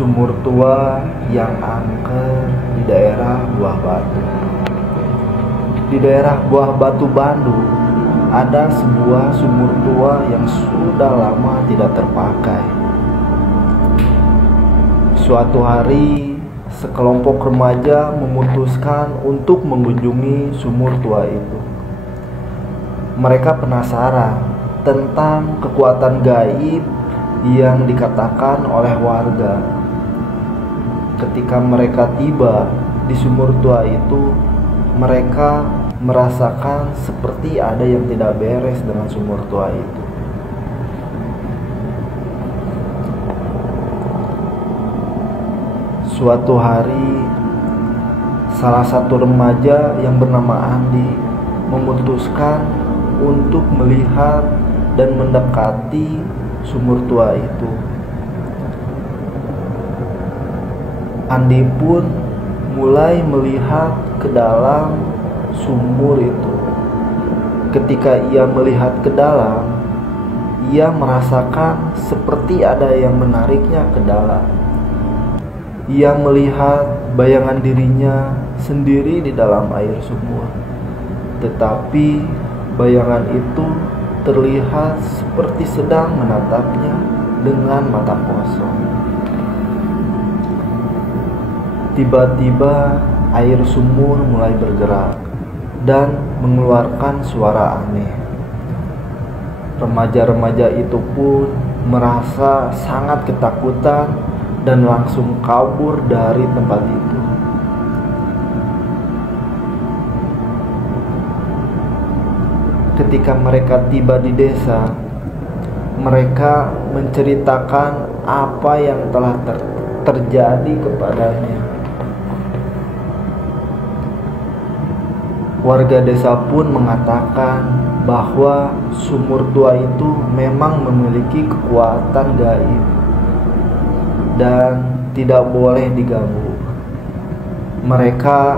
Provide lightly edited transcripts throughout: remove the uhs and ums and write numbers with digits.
Sumur tua yang angker di daerah Buah Batu. Di daerah Buah Batu, Bandung, ada sebuah sumur tua yang sudah lama tidak terpakai. Suatu hari, sekelompok remaja memutuskan untuk mengunjungi sumur tua itu. Mereka penasaran tentang kekuatan gaib yang dikatakan oleh warga. Ketika mereka tiba di sumur tua itu, mereka merasakan seperti ada yang tidak beres dengan sumur tua itu. Suatu hari, salah satu remaja yang bernama Andi memutuskan untuk melihat dan mendekati sumur tua itu. Andi pun mulai melihat ke dalam sumur itu. Ketika ia melihat ke dalam, ia merasakan seperti ada yang menariknya ke dalam. Ia melihat bayangan dirinya sendiri di dalam air sumur, tetapi bayangan itu terlihat seperti sedang menatapnya dengan mata kosong. Tiba-tiba air sumur mulai bergerak dan mengeluarkan suara aneh. Remaja-remaja itu pun merasa sangat ketakutan dan langsung kabur dari tempat itu. Ketika mereka tiba di desa, mereka menceritakan apa yang telah terjadi kepadanya. Warga desa pun mengatakan bahwa sumur tua itu memang memiliki kekuatan gaib dan tidak boleh diganggu. Mereka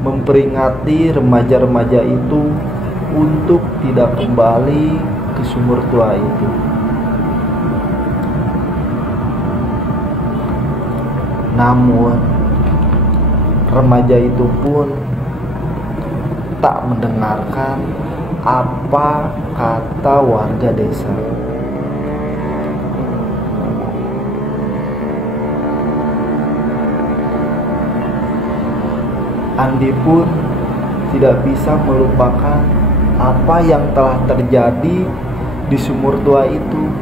memperingati remaja-remaja itu untuk tidak kembali ke sumur tua itu. Namun, remaja itu pun tak mendengarkan apa kata warga desa. Andi pun tidak bisa melupakan apa yang telah terjadi di sumur tua itu.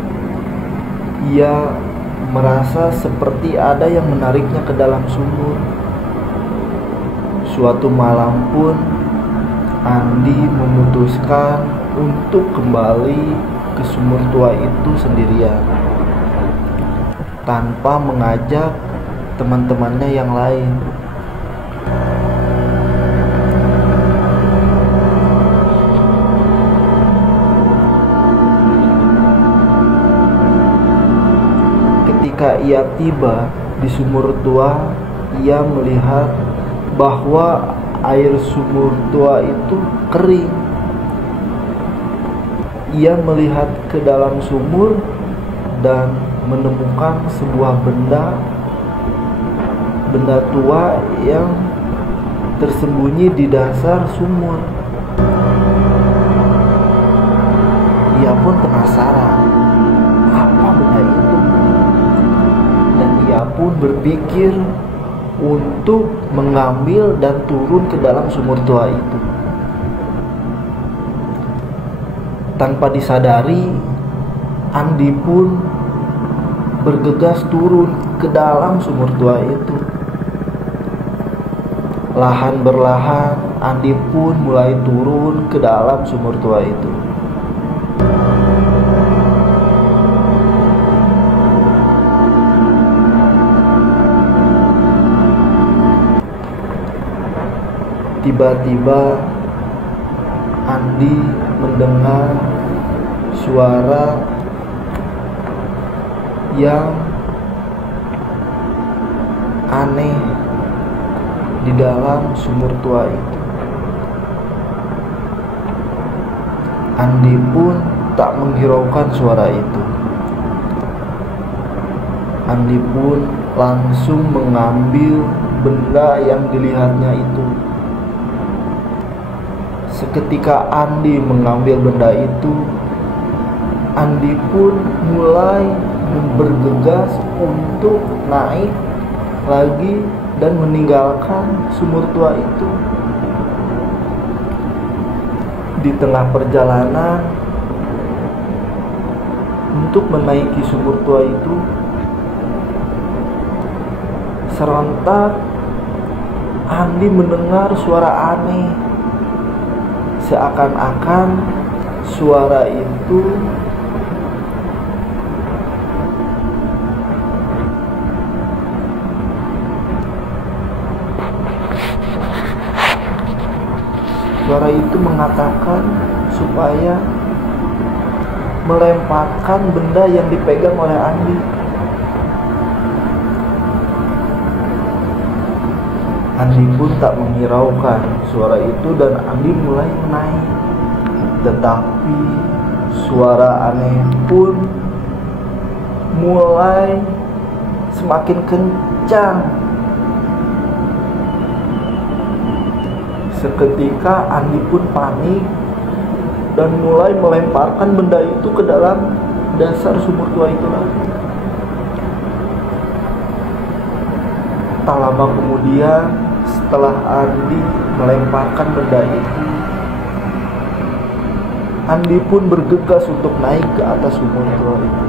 Ia merasa seperti ada yang menariknya ke dalam sumur. Suatu malam pun Andi memutuskan untuk kembali ke sumur tua itu sendirian, tanpa mengajak teman-temannya yang lain. Ketika ia tiba di sumur tua, ia melihat bahwa air sumur tua itu kering. Ia melihat ke dalam sumur dan menemukan sebuah benda tua yang tersembunyi di dasar sumur. Ia pun penasaran, apa benda itu? Dan ia pun berpikir untuk mengambil dan turun ke dalam sumur tua itu. Tanpa disadari, Andi pun bergegas turun ke dalam sumur tua itu. Lahan berlahan, Andi pun mulai turun ke dalam sumur tua itu. Tiba-tiba Andi mendengar suara yang aneh di dalam sumur tua itu. Andi pun tak menghiraukan suara itu. Andi pun langsung mengambil benda yang dilihatnya itu. Seketika Andi mengambil benda itu, Andi pun mulai bergegas untuk naik lagi dan meninggalkan sumur tua itu. Di tengah perjalanan untuk menaiki sumur tua itu, serentak Andi mendengar suara aneh. Seakan-akan suara itu mengatakan supaya melemparkan benda yang dipegang oleh Andi. Andi pun tak menghiraukan suara itu dan Andi mulai menaik. Tetapi suara aneh pun mulai semakin kencang. Seketika Andi pun panik dan mulai melemparkan benda itu ke dalam dasar sumur tua itu lagi. Tak lama kemudian, setelah Andi melemparkan benda itu, Andi pun bergegas untuk naik ke atas sumur tua itu.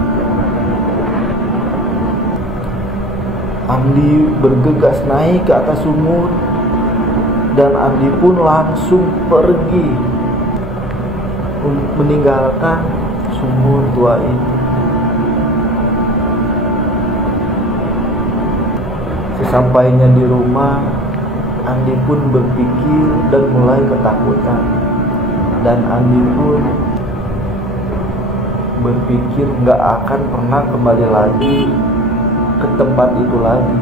Andi bergegas naik ke atas sumur dan Andi pun langsung pergi meninggalkan sumur tua itu. Sesampainya di rumah, Andi pun berpikir dan mulai ketakutan. Dan Andi pun berpikir gak akan pernah kembali lagi ke tempat itu lagi.